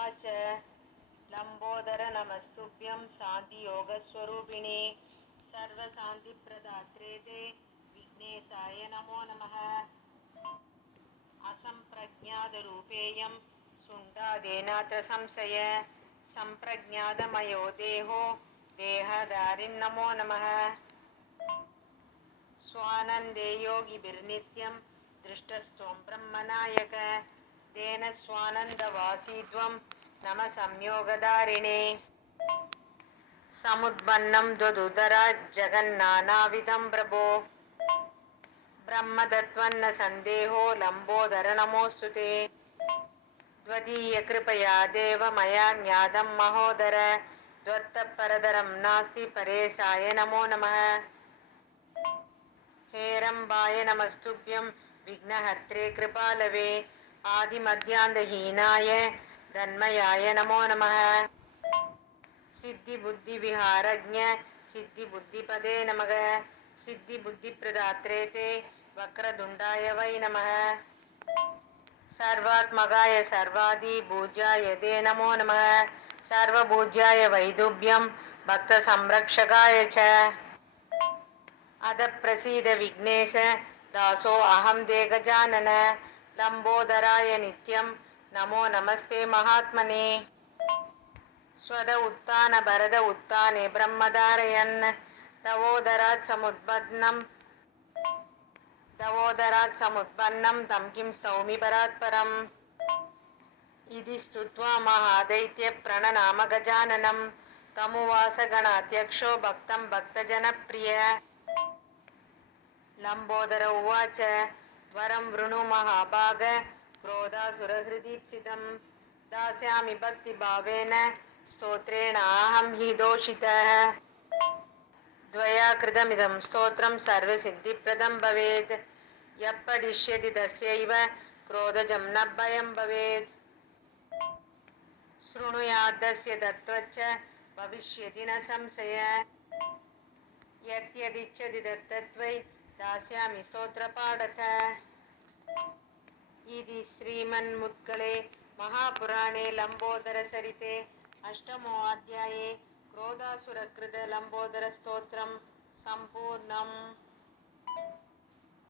उवाच लम्बोदर नमस्तुभ्यं शान्तियोगस्वरूपिणे सर्वशान्तिप्रदात्रे ते विघ्नेशाय नमो नमः असम्प्रज्ञातरूपेयं शुण्डादेनात्र संशय सम्प्रज्ञातमयो देहो देहधारिन्नमो नमः स्वानन्दे योगिभिर्नित्यं दृष्टस्त्वं ब्रह्मनायक तेन स्वानन्दवासीत्वं नम संयोगधारिणे समुद्बन्नं त्वदुदरा जगन्नानाविधं प्रभो ब्रह्मदत्वन्न सन्देहो लम्बोदर नमोऽस्तु ते त्वदीयकृपया देव मया ज्ञातं महोदर त्वत्तपरदरं नास्ति परेशाय नमो नमः हेरम्बाय नमस्तुभ्यं विघ्नहर्त्रे कृपालवे आदिमध्यान्तहीनाय தன்மயாய நமோ நம சித்தி புத்தி விஹாரஜ சித்தி புத்தி பதே நமக சித்தி புத்தி பிரதாத்ரே தே வக்ரதுண்டாய வை நம சர்வாத்மகாய சர்வாதி பூஜாய தே நமோ நம சர்வபூஜாய வைதுபியம் பக்த சம்ரக்ஷகாய ச அத பிரசீத விக்னேஷ தாசோ அகம் தேகஜானன லம்போதராய நித்யம் नमो नमस्ते महात्मने स्वद उत्तान भरद उत्ताने ब्रह्मधारयन् तवोदरात् समुद्बन्नं तवोदरात् समुत्पन्नं तं किं स्तौमि परात्परम् इति स्तुत्वा महादैत्यप्रणनाम गजाननं तमुवास गणाध्यक्षो भक्तं भक्तजनप्रिय लम्बोदर उवाच वरं वृणु महाभाग क्रोधासुरहृदीप्सितं दास्यामि भक्तिभावेन। स्तोत्रेणाहं हि दोषितः। द्वया कृतमिदं स्तोत्रं सर्वसिद्धिप्रदं भवेत्। यः पठिष्यति तस्यैव क्रोधजं न भयं भवेत्। शृणुयाद्दस्य तत्त्वच्च, भविष्यति न संशय। यद्यदिच्छति तत्तत्त्वै दास्यामि ఇది శ్రీమన్ముత్కళే మహాపురాణే లంబోదరసరితే అష్టమోధ్యాయే క్రోధాసురకృత లంబోదర స్తోత్రం సంపూర్ణం